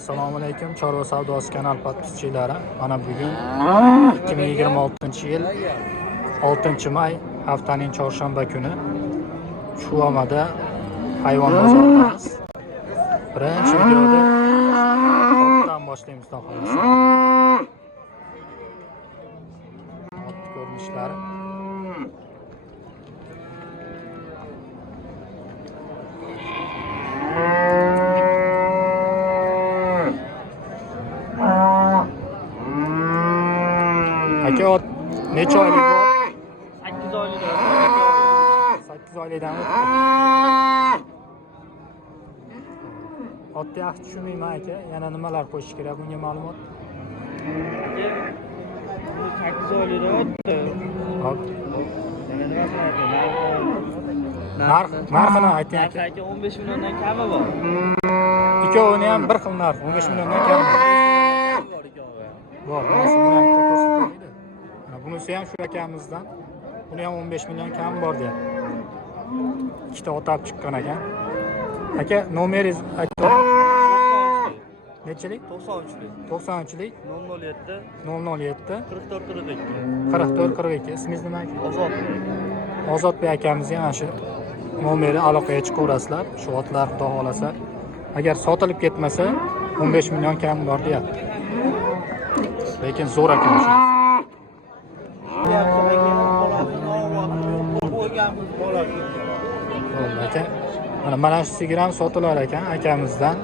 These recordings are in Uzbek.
Assalomu alaykum, Chorva savdosi kanal podpischilari. Mana bugun 2026-yil 6-may haftaning chorshanba kuni Chuvamada hayvon bozoridamiz. Birinchi videoda otdan boshlaymiz, xolos. Ot ko'rinishlari. Aka ot necha oylik bor? 8 oylik. 8 oylikdan otni yaxshi tushunmayman aka. Yana nimalar qo'shish kerak bunga ma'lumot? 8 oylik otdi. Hop. Narxini ayting aka. Narxi 15 milliondan kami bor. Ikkovini ham bir xil narx, 15 milliondan kam. Bor, mana shu bilan bitta ko'rsatiladi. Bunisi ham shu akamizdan. Buni ham 15 million kam bor deyapti. Ikkita otab chiqqan ekan. Aka, nomeringiz aytib. Nechalik? 93lik. 93lik 007 007 44 42. 44 42. Ismingiz nima aka? Ozodbek. Ozodbek akamizga mana shu nomeri aloqaga chiqaverasizlar. Shu otlar xudo xolasa. Agar sotilib ketmasa 15 million kam bor deyapti. Lekin zo'r ekan shu. Aka, mana shu sigiram sotilar ekan akamizdan.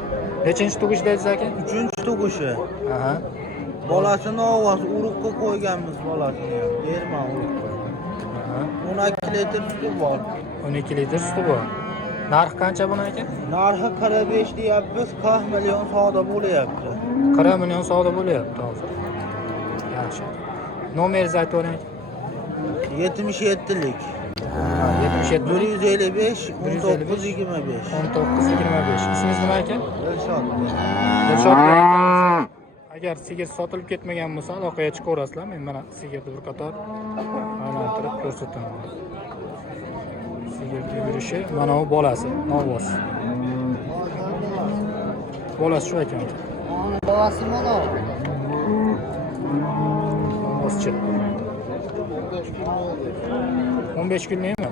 Nechinchi tug'ish dedingiz aka? 3-tug'ishi. Aha. Bolasini ovoz urug'ga qo'yganmiz bolasini ham. Berma urug'ga. Aha. 12 litr suti bor. 12 litr suti bor. Narx qancha buni aka? Narxi 45 deyapmiz, 40 million savdo bo'lyapti. 40 million savdo bo'lyapti hozir. Yaxshi. Nomeringizni aytib o'ring. 77lik. 77 155 155 19 25. 19 25. Ismingiz nima aka? Dilshod. Dilshod. Agar sigir sotilib ketmagan bo'lsa, aloqaga chiqaverasizlar. Men mana sigirni bir qator aylantirib ko'rsataman. Sigir yurishi, mana bu bolasi, novvoz. Bolasi shu ekan. Bolasi mana. Novvozchi. 15 kunlikmi?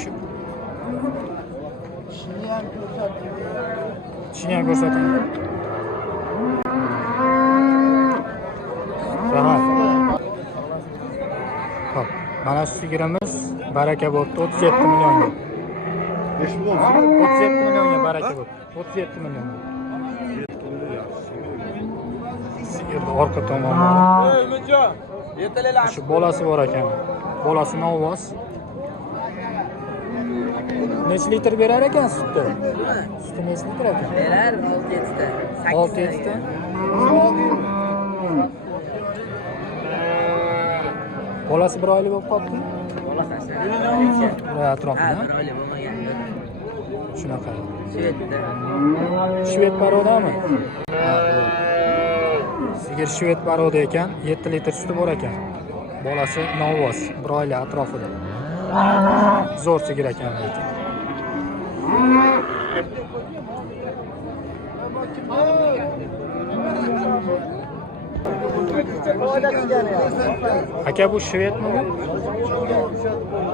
Shu. Shini ham ko'rsating. Hop, mana shu sigirimiz baraka bo'pti 37 millionga. 37 millionga baraka bo'pti. 37 million. Sigirni orqa tomonida shu bolasi bor ekan. Bolasi novvoz. Necha litr berar ekan sutni? Suti necha litr ekan? Berar 6-7 ta. 6-7 ta. Bolasi bir oylik bo'lib qolibdi. Bola qancha? Bura atrofida. Ha, bir oylik bo'lmagan. Shunaqa. Shvedda. Shved barodami? Sigir shved baroda ekan, 7 litr suti bor ekan. Bolasi novvoz, bir oylik atrofida. Zo'r sigir ekan lekin. Aka bu shvedmi bu?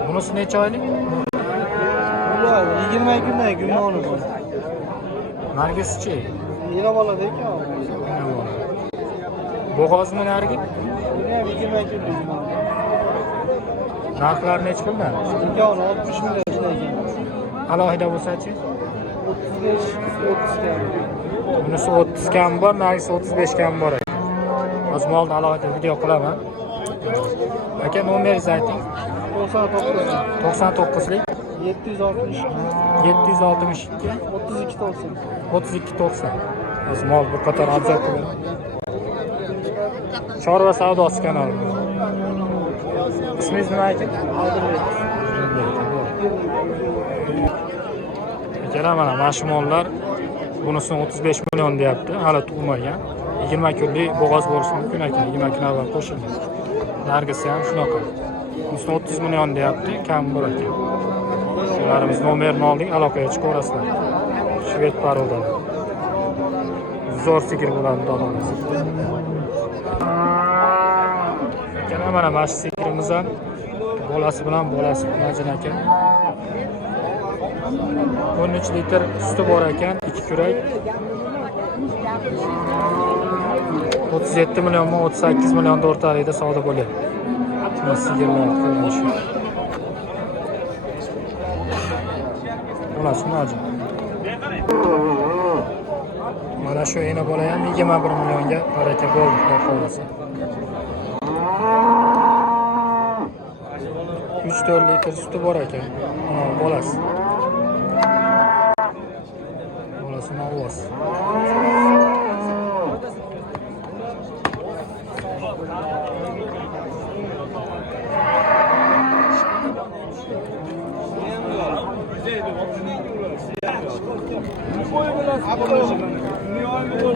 Bunisi necha oylik? Ular 20 kundan gumoni bor. Nargisi-chi? Yina bolada ekan. Bo'g'ozmi nargi? Buni ham 20 kundan. Narxlar necha puldan? Ikkovini 60 million ishlaydi. Alohida bo'lsa-chi? 35 30 kam. Bunisi 30 kam bor, nargisi 35 kam bor ekan. Hozir molni alohida video qilaman. Aka, nomeringizni ayting. 99lik 762 762 32 90. 32 90. Hozir mol bir qator obzor qilaman. Chorva savdosi kanali. Ismingiz nima ekan? Ikkala mana shu mollar bunisini 35 million deyapti, hali tug'magan. 20 kunlik bo'g'oz bo'lishi mumkin ekan, 20 kun avval qo'shilgan. Nargisi ham shunaqa. Unisini 30 million deyapti, kam bor ekan. Shularimiz nomerini oldik, aloqaga chiqaverasizlar. Shved parodalar. Zo'r sigir bo'ladi, xudo xohlasa. Mana mana shu sigirimiz ham bolasi bilan bolasi Najin aka. 13 litr suti bor ekan, 2 kurak. 37 million, 38 million o'rtaligida savdo bo'lyapti. Mana sigirlar ko'rinishi. Bolasi Najin. Mana shu ena bola ham 21 millionga baraka bo'ldi, xudo xohlasa. 3-4 litr suti bor ekan. Mana bolasi. Bolasi Navoz.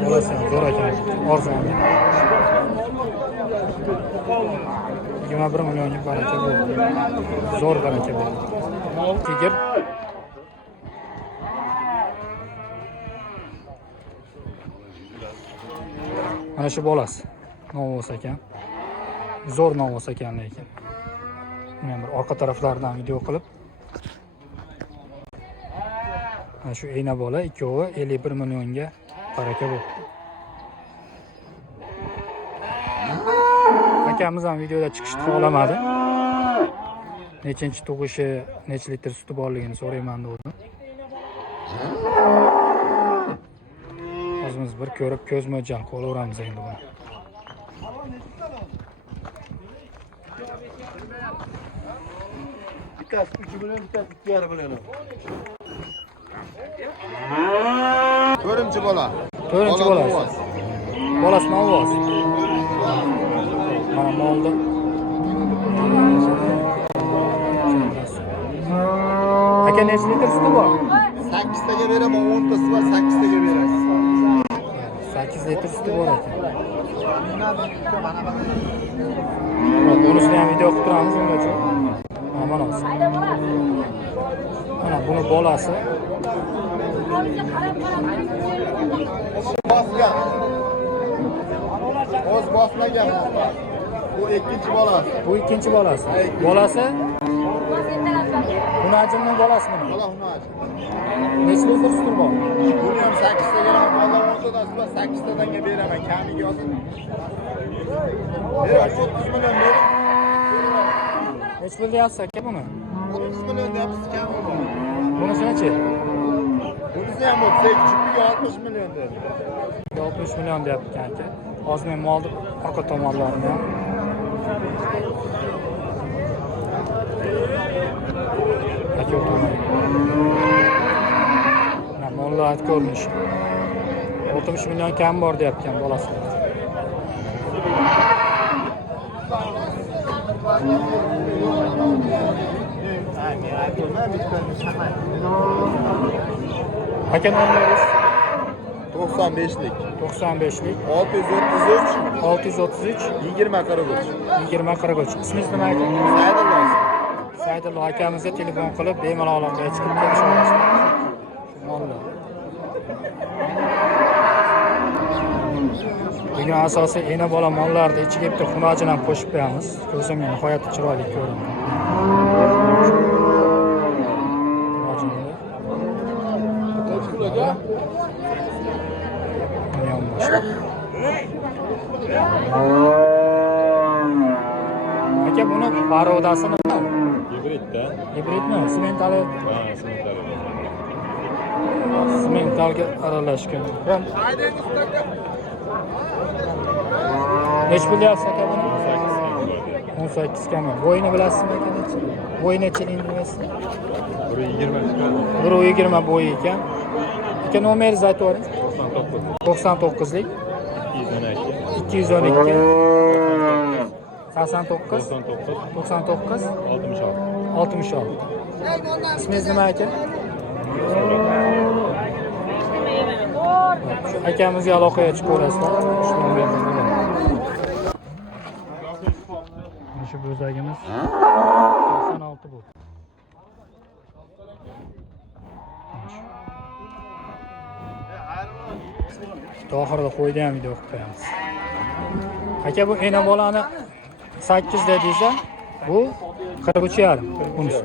Bolasi zo'r ekan, arzon. 21 millionga baraka bo'ldi. Zo'r baraka bo'ldi. Sigir. Mana shu bolasi. Navoz ekan. Zo'r Navoz ekan lekin. Men bir orqa taraflaridan video qilib. Mana shu ena bola ikkovi 51 millionga baraka bo'ldi. Akamiz ham videoda chiqishni xohlamadi. Nechinchi tug'ishi, necha litr suti borligini so'rayman dedim. O'zimiz bir ko'rib ko'z mo'ljal qo'laveramiz endi buni. Bittasi 3 million, bittasi 2,5 million. To'rtinchi bola. To'rtinchi bolasi. Bolasi Navoz. Mana molda. Aka necha litr suti bor? 8 taga beraman, 10 tasi bor, 8 taga berasiz. 8 litr suti bor ekan. Bunisini ham video qilib turamiz ungacha. Mana olsin. Mana buni bolasi. Bosgan. O'z bosmagan. Bu ikkinchi bolasi. Bu ikkinchi bolasi. Bolasi Hunajinning bolasimi? Bola Hunaj. Necha litr suti bor? Buni ham 8 taga beraman, bola 10 tasi bor, 8 tadanga beraman, kamiga yozib. 30 million ber. Necha pul deyapsiz aka buni? 30 million deyapsiz, kami bor. Bunisini-chi? Bunisi ham bu 60 million dedi. 60 million deyapti aka. Hozir men molni orqa tomonlarini ham aka o'tirmaydi. Mana mollar ko'rinishi. 60 million kam bor deyapti bolasi. Aka nomeringiz? 95lik. 95lik 633 633 20 43. 20 43. İsmingiz nima aka? Saydullo. Saydullo akamizga telefon qilib bemalol olamga chiqib kelishingiz. Mollar. Bugun asosiy ena bola mollarni ichiga bitta xunojini ham qo'shib qo'yamiz. Ko'zimga nihoyatda chiroyli ko'rindi. Aka buni parodasi nima? Hibridda. Hibridmi? Sementali. Ha, sementali. Sementalga aralashgan. Necha pul deyapsiz aka buni? 18 kami. Bo'yini bilasizmi aka necha? Bo'yi necha endi? 1.20 bo'yi ekan. Aka nomeringizni aytib yuboring. 99lik 212 89 99 66. İsmingiz nima aka? Shu akamizga aloqaga chiqaverasizlar. Shu nomerdan. Shu Shu bo'zagimiz 86 bu. Oxirida qo'yda ham video qilib qo'yamiz. Aka bu ena bolani 8 dedingiz-a, bu 43,5 bunisi.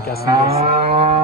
Akasini bersin.